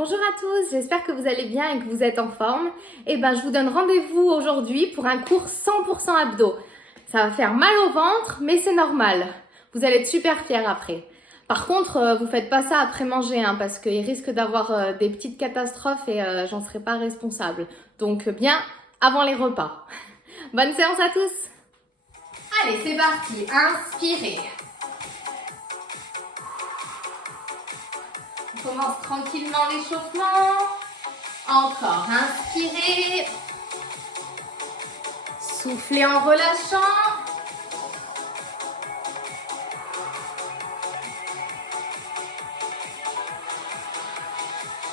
Bonjour à tous, j'espère que vous allez bien et que vous êtes en forme. Je vous donne rendez-vous aujourd'hui pour un cours 100% abdos. Ça va faire mal au ventre, mais c'est normal. Vous allez être super fiers après. Par contre, vous faites pas ça après manger, parce qu'il risque d'avoir des petites catastrophes et j'en serai pas responsable. Donc bien avant les repas. Bonne séance à tous. Allez, c'est parti. Inspirez. On commence tranquillement l'échauffement. Encore, inspirez. Soufflez en relâchant.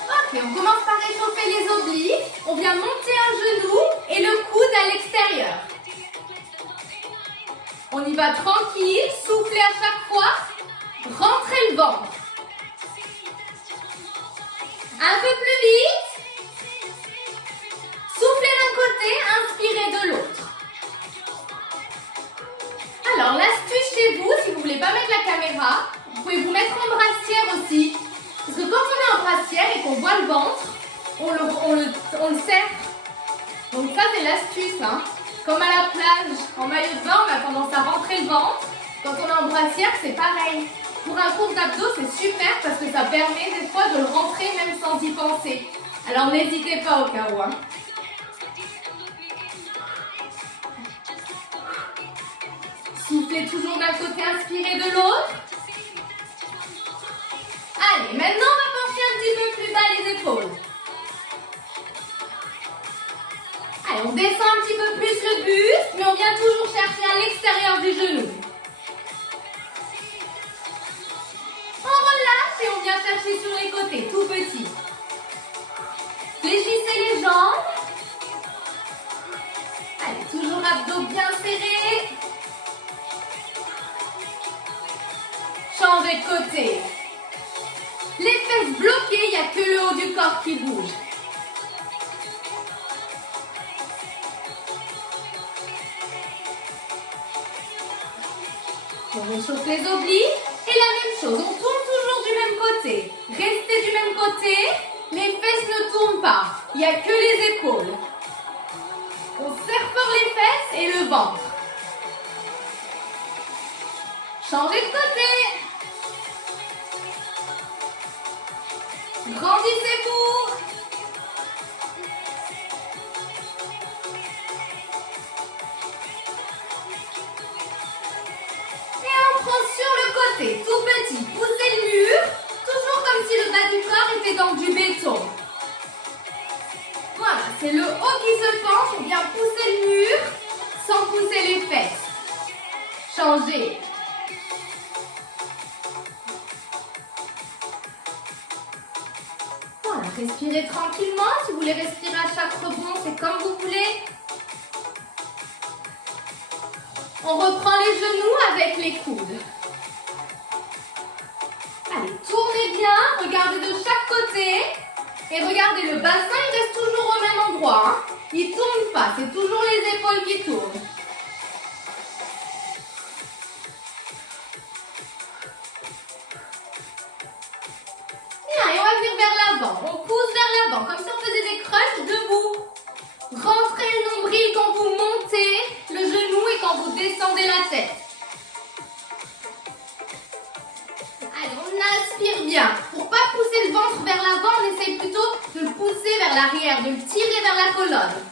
Ok, on commence par réchauffer les obliques. On vient monter un genou et le coude à l'extérieur. On y va tranquille, soufflez à chaque fois. Rentrez le ventre. Un peu plus vite. Soufflez d'un côté, inspirez de l'autre. Alors l'astuce chez vous, si vous ne voulez pas mettre la caméra, vous pouvez vous mettre en brassière aussi. Parce que quand on est en brassière et qu'on voit le ventre, on le serre. Donc ça c'est l'astuce. Comme à la plage, en maillot de bain, on a tendance à rentrer le ventre. Quand on est en brassière, c'est pareil. Pour un cours d'abdos, c'est super parce que ça permet des fois de le rentrer même sans y penser. Alors n'hésitez pas au cas où. Soufflez toujours d'un côté, inspirez de l'autre. Allez, maintenant on va pencher un petit peu plus bas les épaules. Allez, on descend un petit peu plus le buste, mais on vient toujours chercher à l'extérieur du genou. On relâche et on vient chercher sur les côtés, tout petit. Fléchissez les jambes. Allez, toujours abdos bien serrés. Changez de côté. Les fesses bloquées, il n'y a que le haut du corps qui bouge. On réchauffe les obliques. Et la même chose, on tourne toujours du même côté. Restez du même côté. Les fesses ne tournent pas. Il n'y a que les épaules. On serre fort les fesses et le ventre. Changez de côté. Grandissez-vous. Et on prend sur le côté, tout petit. Poussez le mur, toujours comme si le bas du corps était dans du béton. Voilà, c'est le haut qui se penche. On vient pousser le mur sans pousser les fesses. Changez. Voilà, respirez tranquillement. Si vous voulez respirer à chaque rebond, c'est comme vous voulez. On reprend les genoux avec les coudes. Allez, tournez bien, regardez de chaque côté. Et regardez, le bassin, il reste toujours au même endroit. Il ne tourne pas, c'est toujours les épaules qui tournent. Bien, et on va venir vers l'avant. On pousse vers l'avant, comme si on faisait des crunchs debout. Rentrez le nombril quand vous montez le genou et quand vous descendez la tête. Allez, on aspire bien. Pour ne pas pousser le ventre vers l'avant, on essaye plutôt de le pousser vers l'arrière, de le tirer vers la colonne.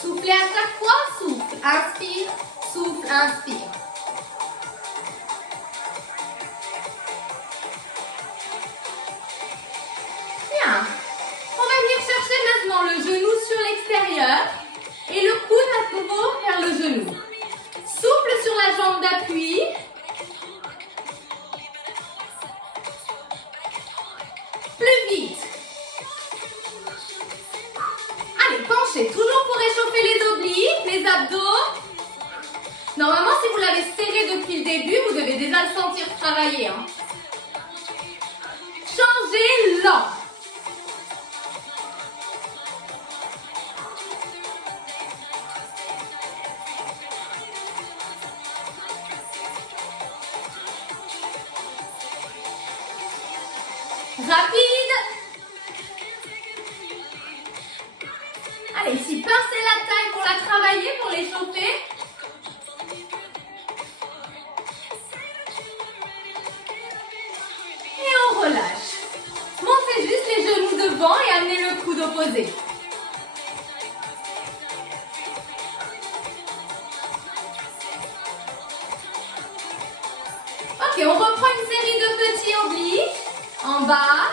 Soufflez à chaque fois, souffle, inspire, souffle, inspire. Bien. On va venir chercher maintenant le genou sur l'extérieur et le coude à nouveau vers le genou. Souffle sur la jambe d'appui. Plus vite. Allez, penchez. Toujours pour réchauffer les obliques, les abdos. Normalement, si vous l'avez serré depuis le début, vous devez déjà le sentir travailler. Changez lent. Rapide. Allez, ici, pincez la taille pour la travailler, pour l'échauffer. Et on relâche. Montez juste les genoux devant et amenez le coude opposé. Ok, on reprend une série de petits obliques. En bas.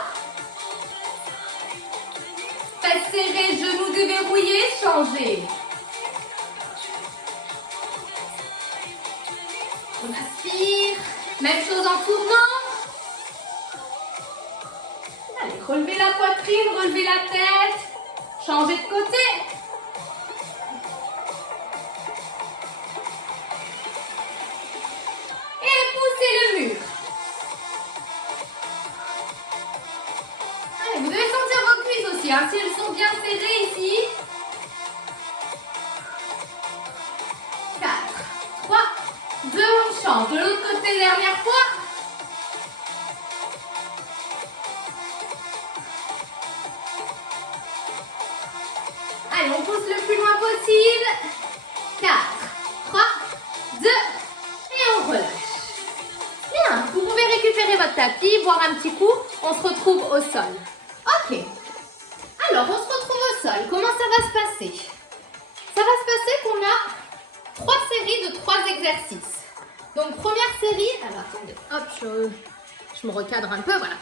Faites serrer, genoux déverrouillés, changez. On inspire. Même chose en tournant. Allez, relevez la poitrine, relevez la tête. Changez de côté. Et poussez le mur. Allez, vous devez sentir vos cuisses aussi, hein, si elles sont bien serrées ici. 4, 3, 2, on change. De l'autre côté, dernière fois. Allez, on pousse le plus loin possible. 4, 3, 2, et on relâche. Bien, vous pouvez récupérer votre tapis, boire un petit coup. On se retrouve au sol. Ok. Alors, on se retrouve au sol. Comment ça va se passer? Ça va se passer qu'on a 3 séries de 3 exercices. Donc, première série... Alors, attendez. Hop, je me recadre un peu, voilà.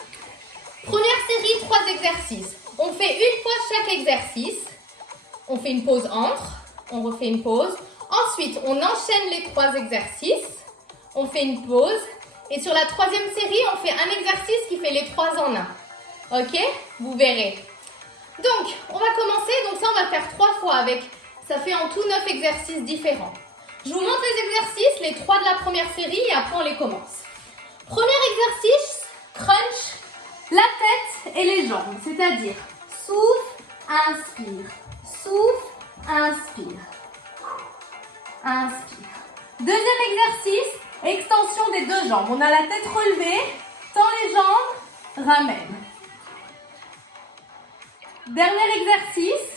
Première série, 3 exercices. On fait une fois chaque exercice. On fait une pause entre. On refait une pause. Ensuite, on enchaîne les 3 exercices. On fait une pause. Et sur la 3e série, on fait un exercice qui fait les 3 en 1. Ok? Vous verrez. Donc, on va commencer. Donc ça, on va faire 3 fois avec... Ça fait en tout 9 exercices différents. Je vous montre les exercices, les 3 de la première série, et après, on les commence. Premier exercice, crunch, la tête et les jambes. C'est-à-dire, souffle, inspire. Souffle, inspire. Inspire. Deuxième exercice, extension des 2 jambes. On a la tête relevée, tend les jambes, ramène. Dernier exercice,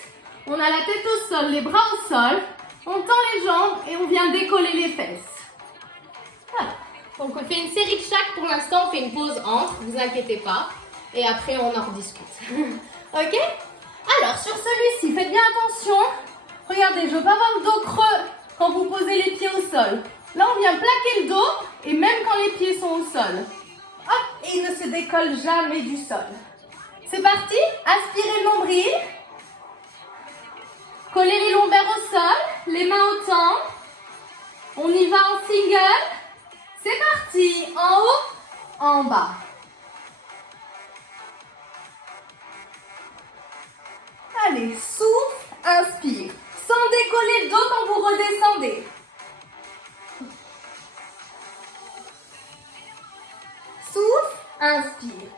on a la tête au sol, les bras au sol, on tend les jambes et on vient décoller les fesses. Voilà. Donc on fait une série de chaque, pour l'instant on fait une pause entre, ne vous inquiétez pas, et après on en rediscute. Ok? Alors sur celui-ci, faites bien attention, regardez, je ne veux pas avoir le dos creux quand vous posez les pieds au sol. Là on vient plaquer le dos, et même quand les pieds sont au sol. Hop, et il ne se décolle jamais du sol. C'est parti, aspirez le nombril, collez les lombaires au sol, les mains au temps, on y va en single, c'est parti, en haut, en bas. Allez, souffle, inspire, sans décoller le dos quand vous redescendez. Souffle, inspire.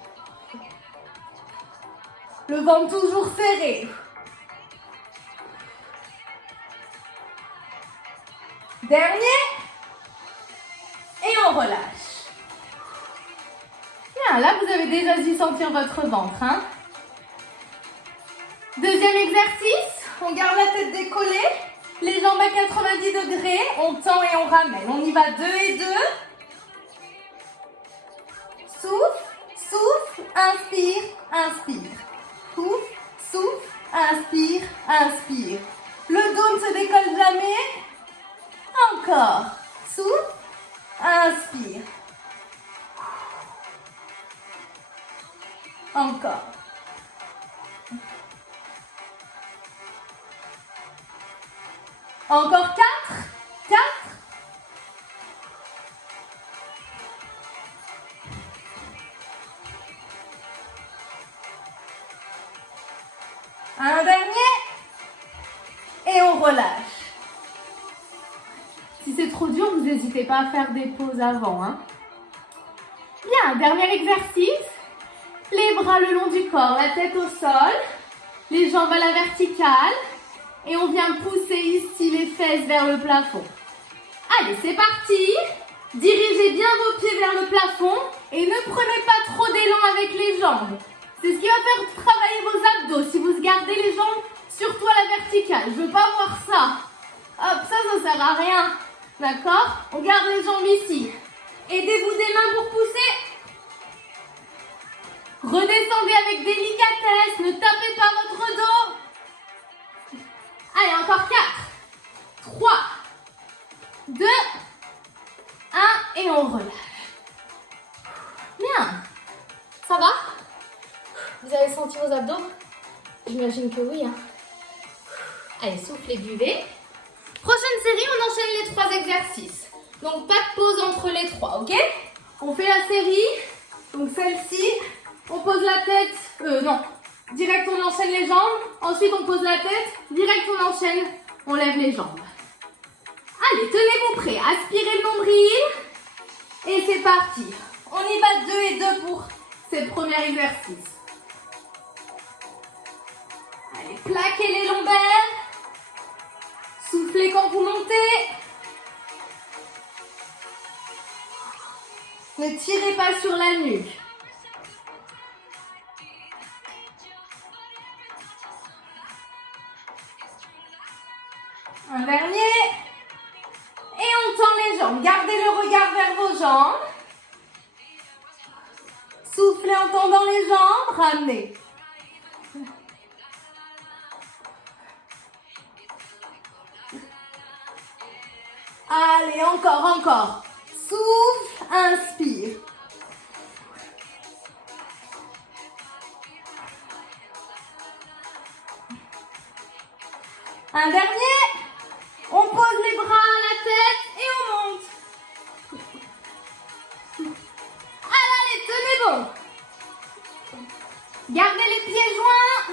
Le ventre toujours serré. Dernier. Et on relâche. Bien, là vous avez déjà dû sentir votre ventre. Hein? Deuxième exercice. On garde la tête décollée. Les jambes à 90 degrés. On tend et on ramène. On y va 2 et 2. Souffle, souffle, inspire, inspire. Souffle, souffle, inspire, inspire. Le dos ne se décolle jamais. Encore. Souffle, inspire. Encore. Encore 4. 4. Un dernier. Et on relâche. Si c'est trop dur, vous n'hésitez pas à faire des pauses avant. Hein. Bien, dernier exercice. Les bras le long du corps, la tête au sol. Les jambes à la verticale. Et on vient pousser ici les fesses vers le plafond. Allez, c'est parti. Dirigez bien vos pieds vers le plafond et ne prenez pas trop d'élan avec les jambes. C'est ce qui va faire travailler vos abdos si vous gardez les jambes surtout à la verticale. Je veux pas voir ça. Hop, ça sert à rien. D'accord? On garde les jambes ici. Aidez-vous des mains pour pousser. Redescendez avec délicatesse. Ne tapez pas votre dos. Allez, encore 4, 3, 2, 1 et on relâche. Bien. Ça va? Vous avez senti vos abdos? J'imagine que oui. Hein. Allez, soufflez, buvez. Prochaine série, on enchaîne les 3 exercices. Donc, pas de pause entre les 3, ok? On fait la série. Donc, celle-ci, on pose la tête. Non. Direct, on enchaîne les jambes. Ensuite, on pose la tête. Direct, on enchaîne. On lève les jambes. Allez, tenez-vous prêts. Aspirez le nombril. Et c'est parti. On y va 2 et 2 pour ce premier exercice. Allez, plaquez les lombaires. Soufflez quand vous montez. Ne tirez pas sur la nuque. Un dernier. Et on tend les jambes. Gardez le regard vers vos jambes. Soufflez en tendant les jambes. Ramenez. Allez, encore. Souffle, inspire. Un dernier. On pose les bras à la tête et on monte. Allez, tenez bon. Gardez les pieds joints.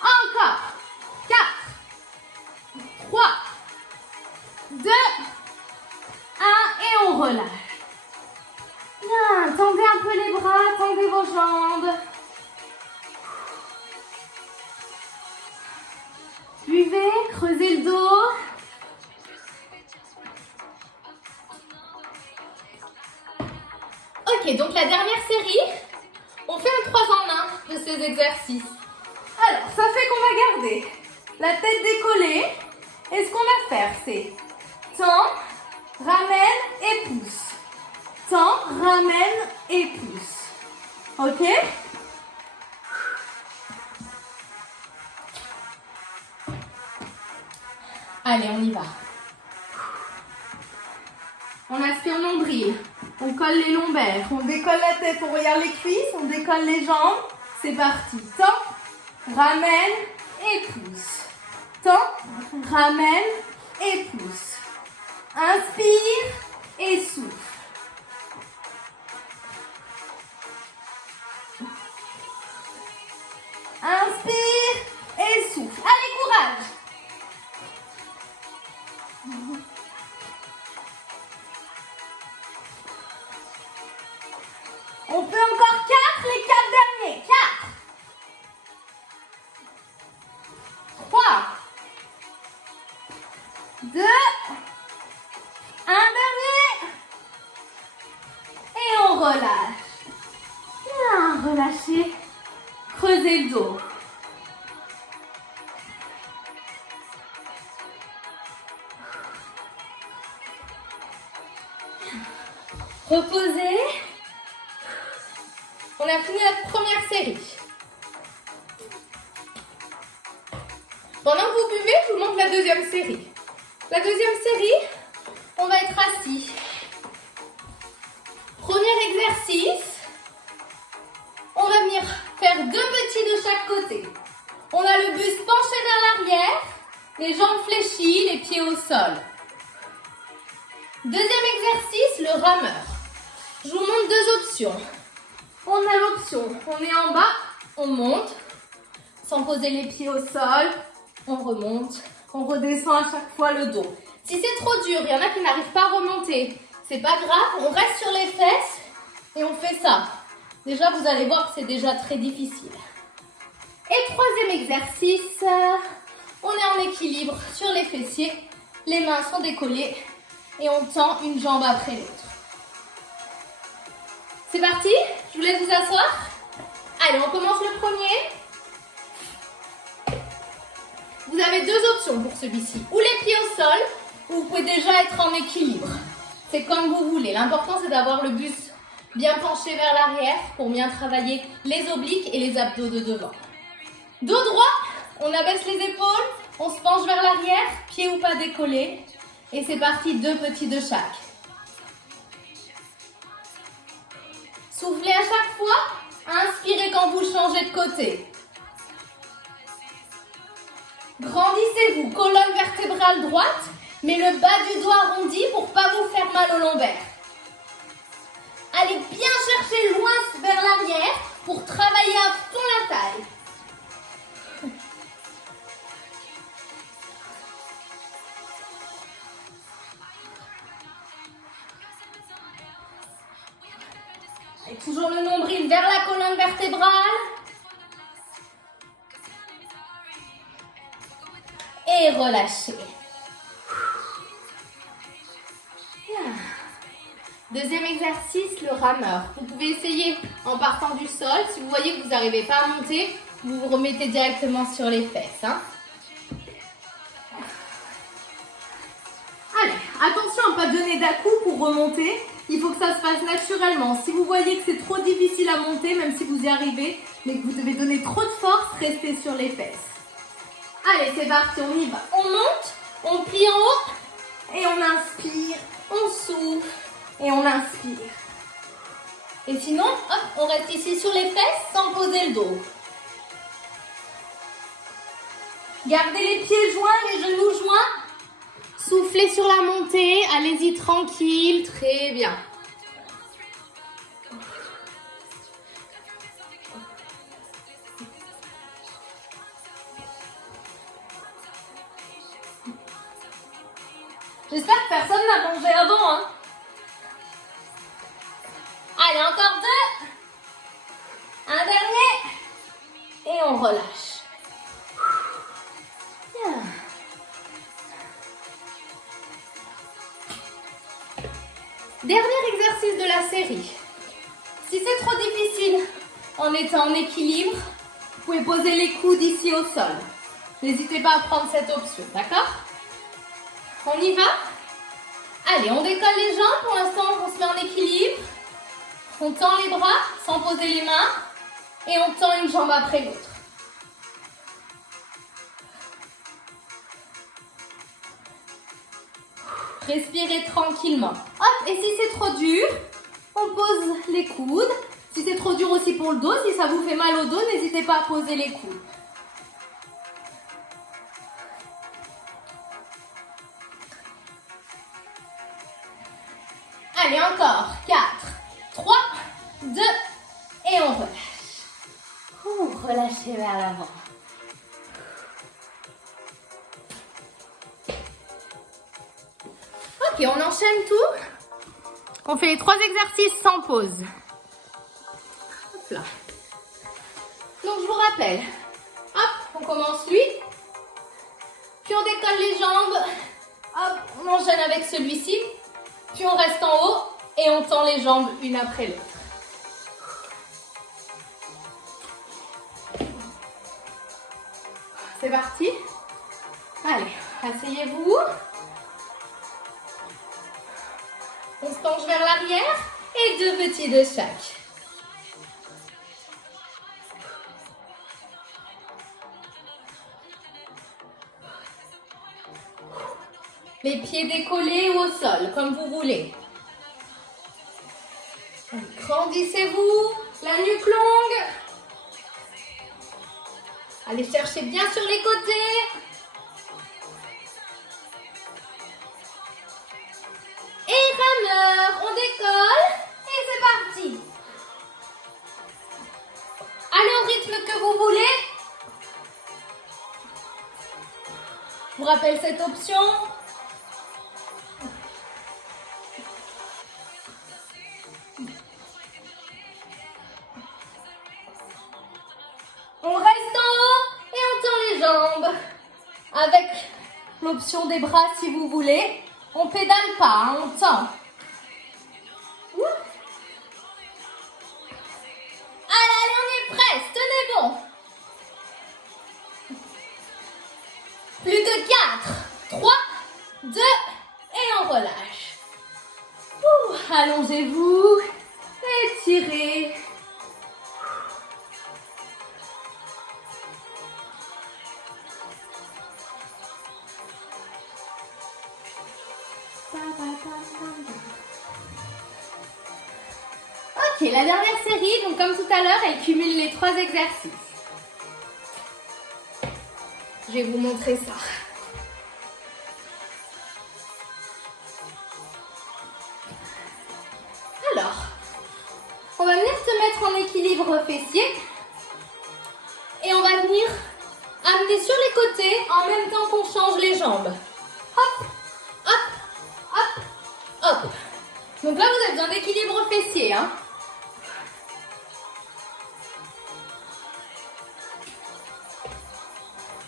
Encore. 4, 3, 2, 1 et on relâche. Bien, tendez un peu les bras, tendez vos jambes. Buvez, creusez le dos. Ok, donc la dernière série, on fait un 3 en 1 de ces exercices. Alors, ça fait qu'on va garder la tête décollée. Et ce qu'on va faire, c'est tend, ramène et pousse. Tend, ramène et pousse. Ok? Allez, on y va. On aspire le nombril. On colle les lombaires. On décolle la tête. On regarde les cuisses. On décolle les jambes. C'est parti. Tend, ramène et pousse. Tend, ramène et pousse. Inspire et souffle. Inspire et souffle. Allez, courage. On peut encore 4, les 4 derniers. 4, 3, 2, 1 dernier. Et on relâche. Bien, relâchez. Creusez le dos. Reposez. On a fini notre première série. Pendant que vous buvez, je vous montre la deuxième série. La deuxième série, on va être assis. Premier exercice, on va venir faire 2 petits de chaque côté. On a le buste penché vers l'arrière, les jambes fléchies, les pieds au sol. Deuxième exercice, le rameur. Je vous montre 2 options. On a l'option, on est en bas, on monte, sans poser les pieds au sol, on remonte, on redescend à chaque fois le dos. Si c'est trop dur, il y en a qui n'arrivent pas à remonter, c'est pas grave, on reste sur les fesses et on fait ça. Déjà, vous allez voir que c'est déjà très difficile. Et troisième exercice, on est en équilibre sur les fessiers Les mains sont décollées et on tend une jambe après l'autre. C'est parti, je vous laisse vous asseoir. Allez, on commence le premier. Vous avez deux options pour celui-ci. Ou les pieds au sol, ou vous pouvez déjà être en équilibre. C'est comme vous voulez. L'important, c'est d'avoir le buste bien penché vers l'arrière pour bien travailler les obliques et les abdos de devant. Dos droit, on abaisse les épaules, on se penche vers l'arrière, pieds ou pas décollés. Et c'est parti, deux petits de chaque. Soufflez à chaque fois, inspirez quand vous changez de côté. Grandissez-vous, colonne vertébrale droite, mais le bas du doigt arrondi pour ne pas vous faire mal au lombaire. Allez bien chercher loin vers l'arrière pour travailler à fond la taille. Et toujours le nombril vers la colonne vertébrale. Et relâchez. Bien. Deuxième exercice, le rameur. Vous pouvez essayer en partant du sol. Si vous voyez que vous n'arrivez pas à monter, vous vous remettez directement sur les fesses. Hein. Allez, attention à ne pas donner d'à-coups pour remonter. Il faut que ça se fasse naturellement. Si vous voyez que c'est trop difficile à monter, même si vous y arrivez, mais que vous devez donner trop de force, restez sur les fesses. Allez, c'est parti, on y va. On monte, on plie en haut et on inspire, on souffle et on inspire. Et sinon, hop, on reste ici sur les fesses sans poser le dos. Gardez les pieds joints, les genoux joints. Soufflez sur la montée, allez-y tranquille, très bien. J'espère que personne n'a mangé avant. Hein. Allez, encore deux. Un dernier. Et on relâche. Bien. Dernier exercice de la série. Si c'est trop difficile en étant en équilibre, vous pouvez poser les coudes ici au sol. N'hésitez pas à prendre cette option, d'accord? On y va? Allez, on décolle les jambes. Pour l'instant, on se met en équilibre. On tend les bras sans poser les mains. Et on tend une jambe après l'autre. Respirez tranquillement. Hop, et si c'est trop dur, on pose les coudes. Si c'est trop dur aussi pour le dos, si ça vous fait mal au dos, n'hésitez pas à poser les coudes. Allez, encore. 4, 3, 2, et on relâche. Relâchez vers l'avant. Ok, on enchaîne tout. On fait les 3 exercices sans pause. Hop là. Donc, je vous rappelle. Hop, on commence lui. Puis on décolle les jambes. Hop, on enchaîne avec celui-ci. Puis on reste en haut et on tend les jambes une après l'autre. C'est parti. Allez, asseyez-vous. On se penche vers l'arrière et 2 petits de chaque. Les pieds décollés ou au sol, comme vous voulez. Grandissez-vous, la nuque longue. Allez chercher bien sur les côtés. Et rameur, on décolle et c'est parti. Allez au rythme que vous voulez. Je vous rappelle cette option. On reste en haut et on tend les jambes avec l'option des bras si vous voulez. On pédale pas, hein, on tend. Ouh. Allez, on y est presque, tenez bon. Plus de 4, 3, 2, et on relâche. Ouh, allongez-vous, étirez. Ok, la dernière série, donc comme tout à l'heure, elle cumule les 3 exercices. Je vais vous montrer ça. Alors, on va venir se mettre en équilibre fessier et on va venir amener sur les côtés en même temps qu'on change les jambes. Hop, hop, hop, hop. Donc là, vous avez besoin d'équilibre fessier, hein.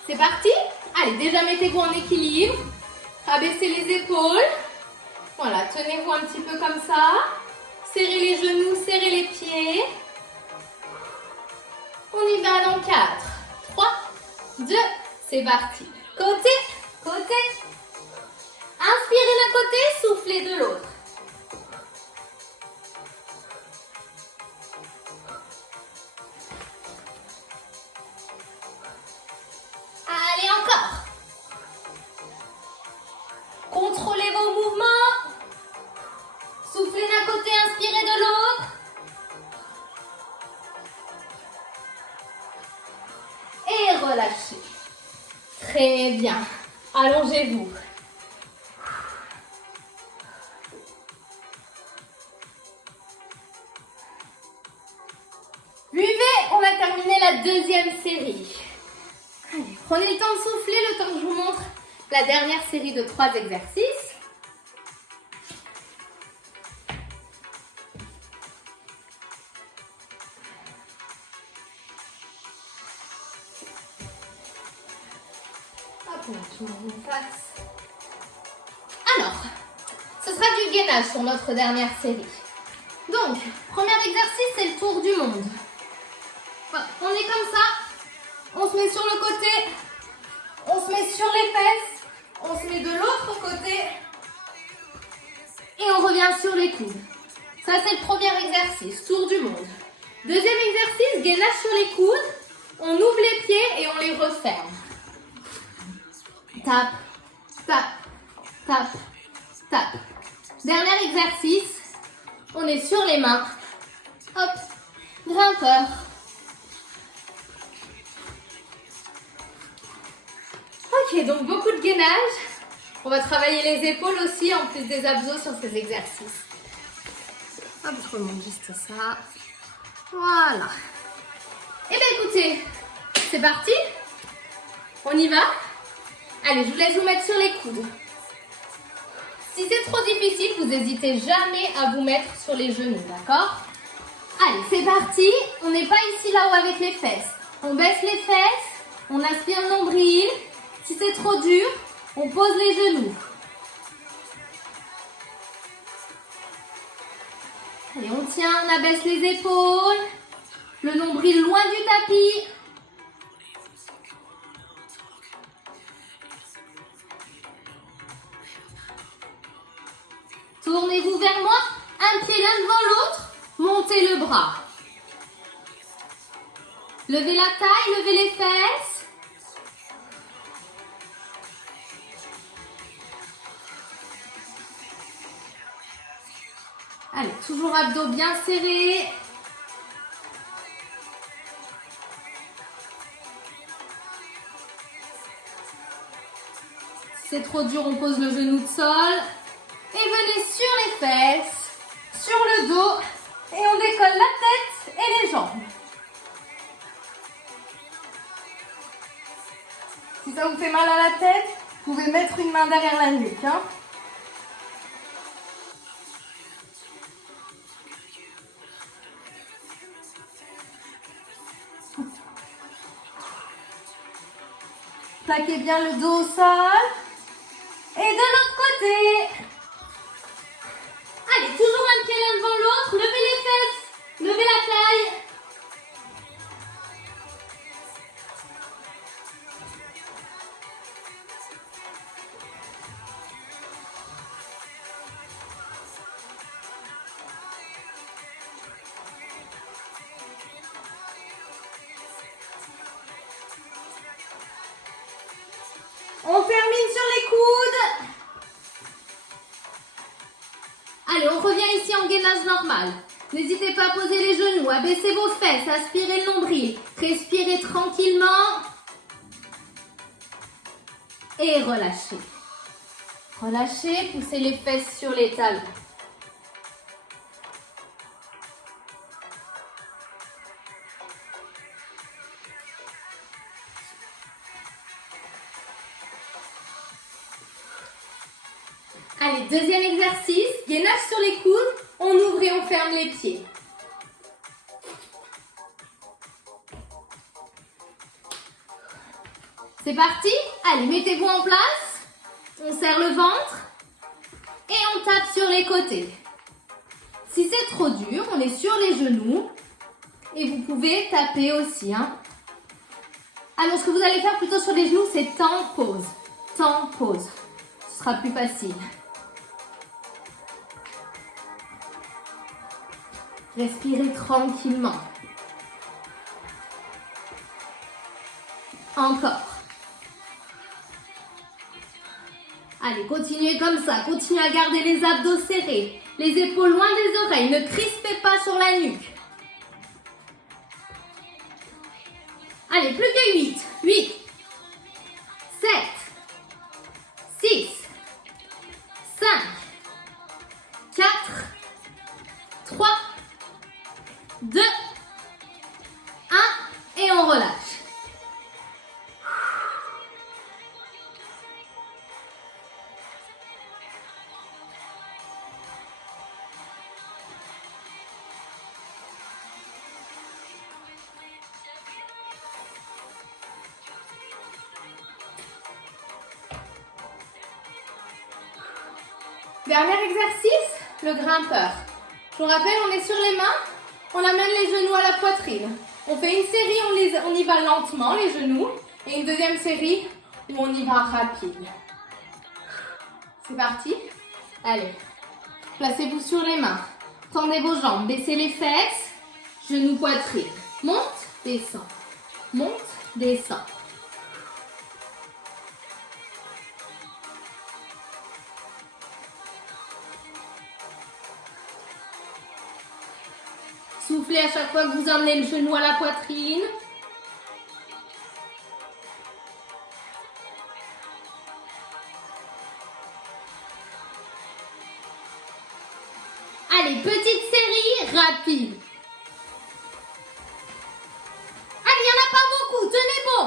C'est parti? Allez, déjà mettez-vous en équilibre. Abaissez les épaules. Voilà, tenez-vous un petit peu comme ça. Serrez les genoux, serrez les pieds. On y va dans 4, 3, 2, c'est parti. Côté, côté. Inspirez d'un côté, soufflez de l'autre. Allez, encore. Contrôlez vos mouvements. Soufflez d'un côté, inspirez de l'autre. Et relâchez. Très bien. Allongez-vous. Buvez, on va terminer la deuxième série. Allez, prenez le temps de souffler, le temps que je vous montre la dernière série de 3 exercices. Hop, on va tourner en face. Alors, ce sera du gainage sur notre dernière série. Donc, premier exercice, c'est le tour du monde. Voilà, on est comme ça, on se met sur le côté, on se met sur les fesses, on se met de l'autre côté et on revient sur les coudes. Ça, c'est le premier exercice, tour du monde. Deuxième exercice, gainage sur les coudes, on ouvre les pieds et on les referme. Tape, tape, tape, tape. Dernier exercice, on est sur les mains. Hop, grimpeur. Ok, donc beaucoup de gainage. On va travailler les épaules aussi, en plus des abdos sur ces exercices. Hop, je remonte juste ça. Voilà. Eh bien écoutez, c'est parti. On y va. Allez, je vous laisse vous mettre sur les coudes. Si c'est trop difficile, vous n'hésitez jamais à vous mettre sur les genoux, d'accord? Allez, c'est parti. On n'est pas ici là-haut avec les fesses. On baisse les fesses, on aspire le nombril. Si c'est trop dur, on pose les genoux. Allez, on tient, on abaisse les épaules. Le nombril loin du tapis. Tournez-vous vers moi, un pied l'un devant l'autre, montez le bras. Levez la taille, levez les fesses. Allez, toujours abdos bien serrés. Si c'est trop dur, on pose le genou de sol. Et venez sur les fesses, sur le dos, et on décolle la tête et les jambes. Si ça vous fait mal à la tête, vous pouvez mettre une main derrière la nuque. Hein. Plaquez bien le dos au sol. On termine sur les coudes. Allez, on revient ici en gainage normal. N'hésitez pas à poser les genoux, à baisser vos fesses, à aspirer le nombril. Respirez tranquillement. Et relâchez. Relâchez, poussez les fesses sur les talons. Allez, deuxième exercice, gainage sur les coudes, on ouvre et on ferme les pieds. C'est parti? Allez, mettez-vous en place, on serre le ventre et on tape sur les côtés. Si c'est trop dur, on est sur les genoux et vous pouvez taper aussi. Alors, ce que vous allez faire plutôt sur les genoux, c'est temps-pause. Temps-pause. Ce sera plus facile. Respirez tranquillement. Encore. Allez, continuez comme ça. Continuez à garder les abdos serrés. Les épaules loin des oreilles. Ne crispez pas sur la nuque. Allez, plus que 8. 8. 7. 6. 5. 4. 3. 2, 1 et on relâche. Dernier exercice, le grimpeur. Je vous rappelle, on est sur les mains. On amène les genoux à la poitrine. On fait une série, on y va lentement, les genoux. Et une deuxième série où on y va rapide. C'est parti. Allez, placez-vous sur les mains. Tendez vos jambes, baissez les fesses. Genoux, poitrine. Monte, descend. Monte, descend. Soufflez à chaque fois que vous emmenez le genou à la poitrine. Allez, petite série rapide. Allez, il n'y en a pas beaucoup, tenez bon.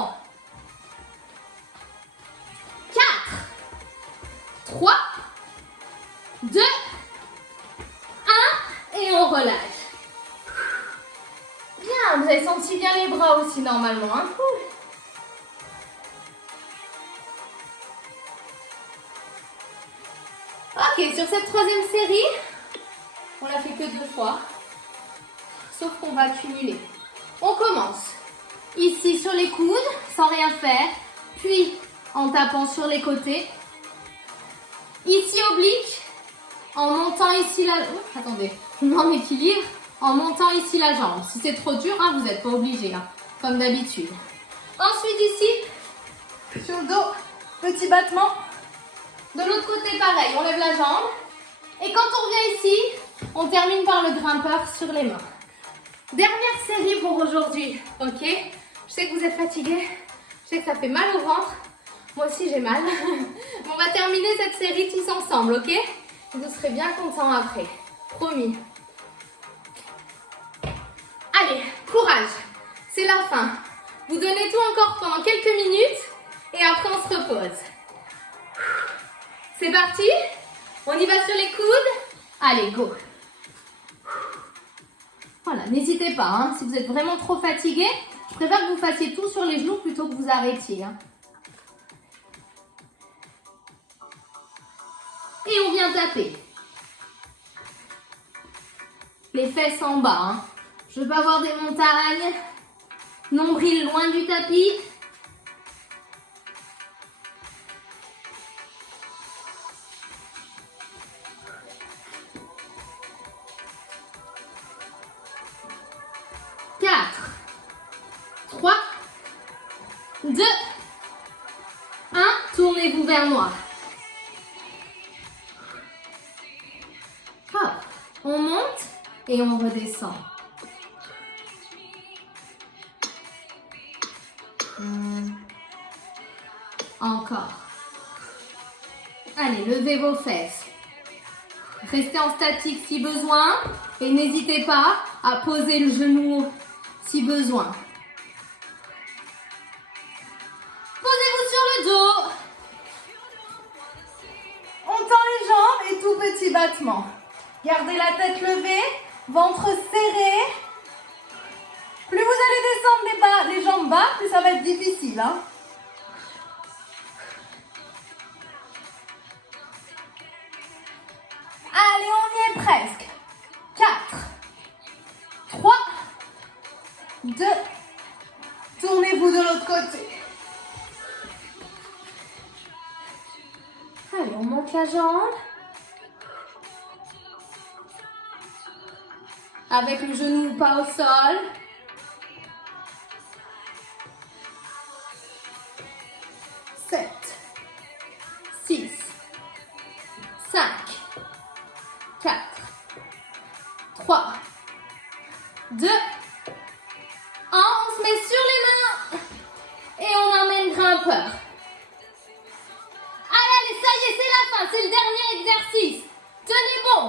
4, 3, 2, 1 et on relâche. Bien, vous avez senti bien les bras aussi normalement. Ok, sur cette troisième série, on l'a fait que 2 fois, sauf qu'on va cumuler. On commence ici sur les coudes, sans rien faire, puis en tapant sur les côtés. Ici oblique, en montant ici la... attendez, en équilibre, en montant ici la jambe. Si c'est trop dur, vous n'êtes pas obligé, comme d'habitude. Ensuite ici, sur le dos, petit battement. De l'autre côté, pareil, on lève la jambe. Et quand on revient ici, on termine par le grimpeur sur les mains. Dernière série pour aujourd'hui, ok? Je sais que vous êtes fatigués, je sais que ça fait mal au ventre. Moi aussi j'ai mal. On va terminer cette série tous ensemble, ok? Vous serez bien contents après, promis. Allez, courage, c'est la fin. Vous donnez tout encore pendant quelques minutes et après on se repose. C'est parti? On y va sur les coudes? Allez, go! Voilà, n'hésitez pas, si vous êtes vraiment trop fatigué, je préfère que vous fassiez tout sur les genoux plutôt que vous arrêtiez. Et on vient taper. Les fesses en bas. Je veux pas voir des montagnes. Nombril loin du tapis. Quatre, 3, 2, 1, tournez. Tournez-vous vers moi. Hop. On monte et on redescend. Encore. Allez, levez vos fesses. Restez en statique si besoin et n'hésitez pas à poser le genou si besoin. Posez-vous sur le dos. On tend les jambes et tout petit battement. Gardez la tête levée, ventre serré. Plus vous allez descendre les jambes bas, plus ça va être difficile. Hein? Allez, on y est presque. 4, 3, 2. Tournez-vous de l'autre côté. Allez, on monte la jambe. Avec le genou pas au sol. 7, 6, 5, 4, 3, 2, 1. On se met sur les mains et on emmène grimpeur. Allez, ça y est, c'est la fin, c'est le dernier exercice. Tenez bon.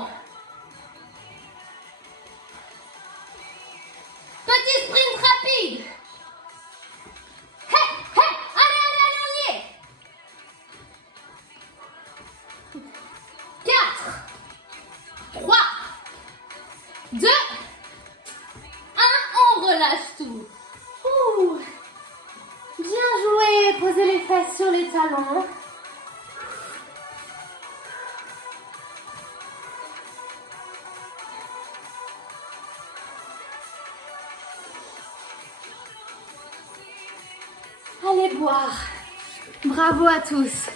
Petit sprint rapide. Hey, hey, allez, on y est. 4, 3, 2, 1, on relâche tout. Ouh. Bien joué, posez les fesses sur les talons. Allez boire. Bravo à tous.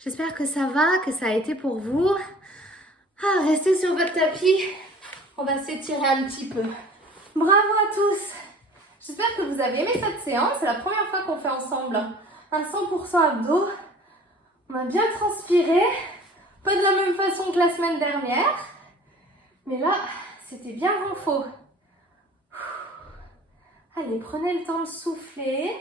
J'espère que ça va, que ça a été pour vous. Restez sur votre tapis. On va s'étirer un petit peu. Bravo à tous. J'espère que vous avez aimé cette séance. C'est la première fois qu'on fait ensemble un 100% abdos. On a bien transpiré. Pas de la même façon que la semaine dernière. Mais là, c'était bien renfort. Allez, prenez le temps de souffler.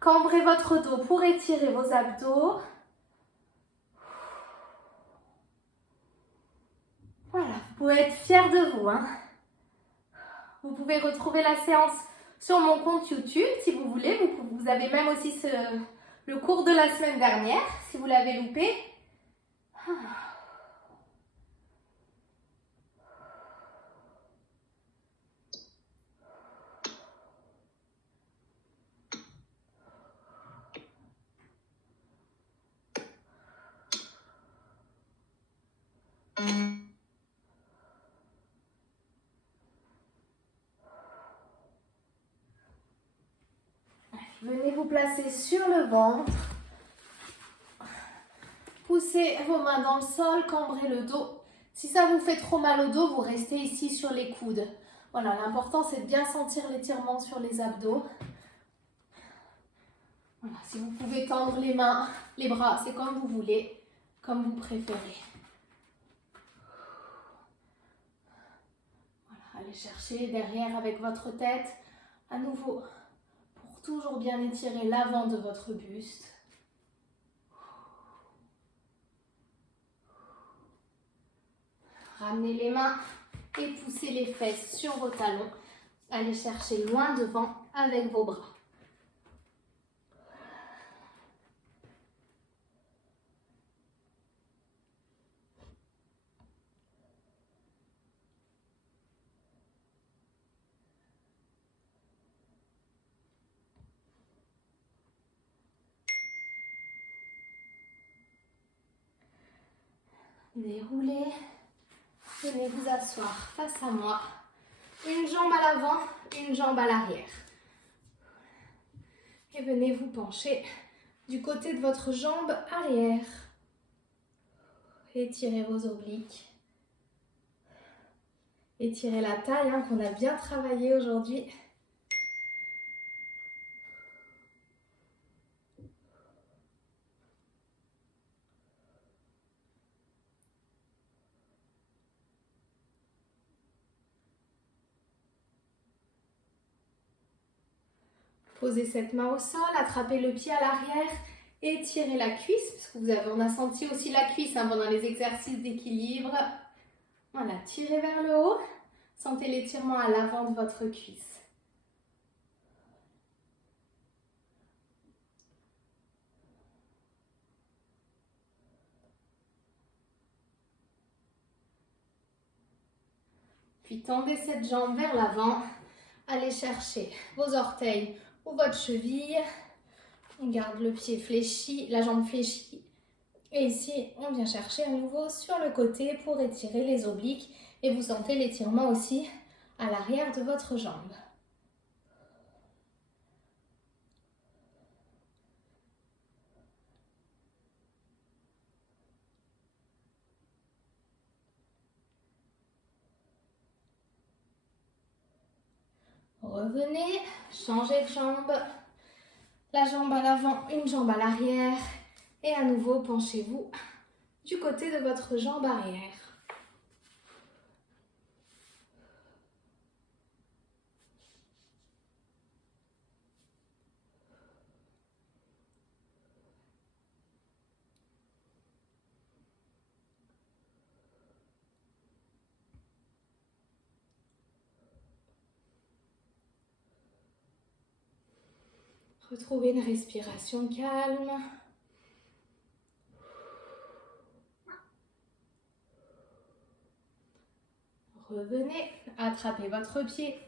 Cambrez votre dos pour étirer vos abdos. Voilà, vous pouvez être fiers de vous. Hein. Vous pouvez retrouver la séance sur mon compte YouTube si vous voulez. Vous avez même aussi le cours de la semaine dernière si vous l'avez loupé. Venez vous placer sur le ventre. Poussez vos mains dans le sol, cambrez le dos. Si ça vous fait trop mal au dos, vous restez ici sur les coudes. Voilà, l'important c'est de bien sentir l'étirement sur les abdos. Voilà, si vous pouvez tendre les mains, les bras, c'est comme vous voulez, comme vous préférez. Voilà, allez chercher derrière avec votre tête, à nouveau, pour toujours bien étirer l'avant de votre buste. Ramenez les mains et poussez les fesses sur vos talons. Allez chercher loin devant avec vos bras. Déroulez. Venez vous asseoir face à moi. Une jambe à l'avant, une jambe à l'arrière. Et venez vous pencher du côté de votre jambe arrière. Étirez vos obliques. Étirez la taille hein, qu'on a bien travaillé aujourd'hui. Posez cette main au sol, attrapez le pied à l'arrière, étirez la cuisse, parce que on a senti aussi la cuisse hein, pendant les exercices d'équilibre. Voilà, tirez vers le haut, sentez l'étirement à l'avant de votre cuisse. Puis tendez cette jambe vers l'avant, allez chercher vos orteils ou votre cheville. On garde le pied fléchi, la jambe fléchie. Et ici, on vient chercher à nouveau sur le côté pour étirer les obliques. Et vous sentez l'étirement aussi à l'arrière de votre jambe. Revenez, changez de jambe. La jambe à l'avant, une jambe à l'arrière. Et à nouveau, penchez-vous du côté de votre jambe arrière. Retrouvez une respiration calme. Revenez, attrapez votre pied,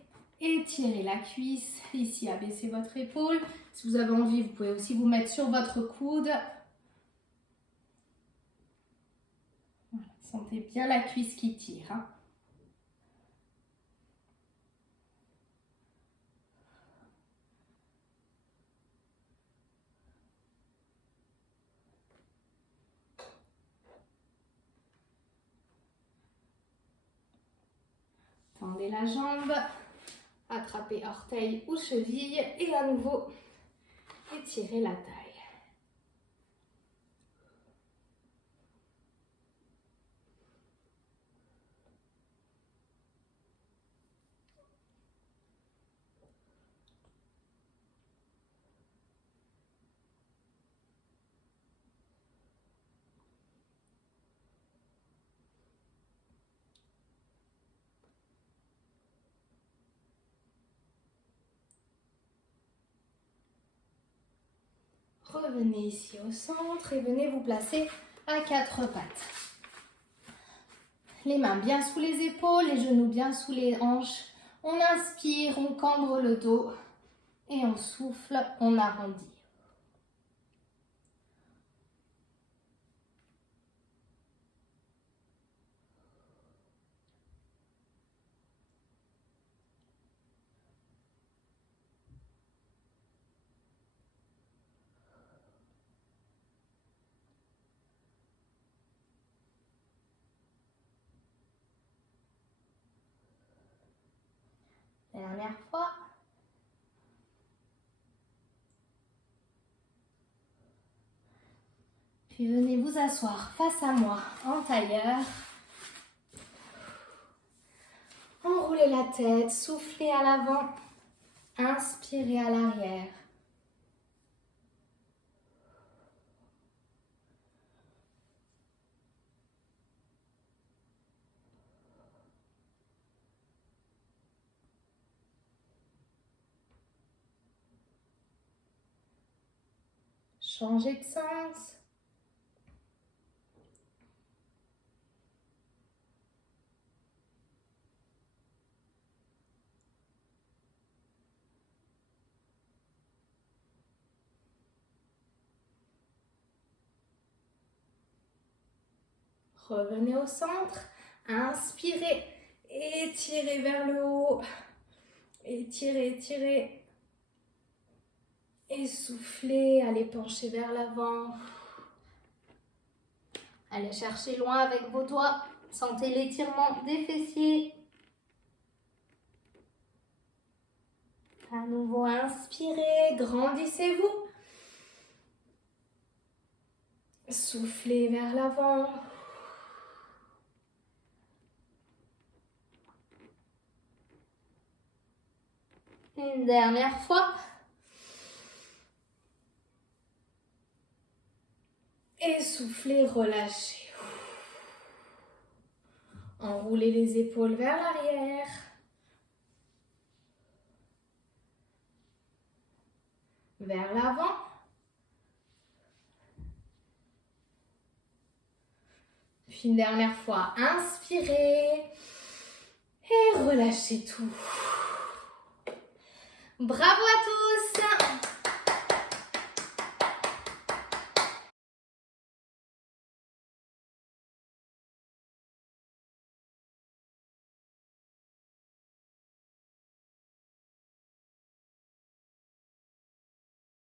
étirez la cuisse. Ici, abaissez votre épaule. Si vous avez envie, vous pouvez aussi vous mettre sur votre coude. Voilà, sentez bien la cuisse qui tire. Hein. Tendez la jambe, attrapez orteil ou cheville et à nouveau étirez la taille. Revenez ici au centre et venez vous placer à quatre pattes. Les mains bien sous les épaules, les genoux bien sous les hanches. On inspire, on cambre le dos et on souffle, on arrondit. Dernière fois. Puis venez vous asseoir face à moi en tailleur. Enroulez la tête, soufflez à l'avant, inspirez à l'arrière. Changez de sens. Revenez au centre, inspirez, étirez vers le haut, étirez, étirez, et soufflez, allez pencher vers l'avant. Allez chercher loin avec vos doigts. Sentez l'étirement des fessiers. À nouveau, inspirez, grandissez-vous. Soufflez vers l'avant. Une dernière fois. Et soufflez, relâchez. Enroulez les épaules vers l'arrière. Vers l'avant. Puis une dernière fois, inspirez. Et relâchez tout. Bravo à tous!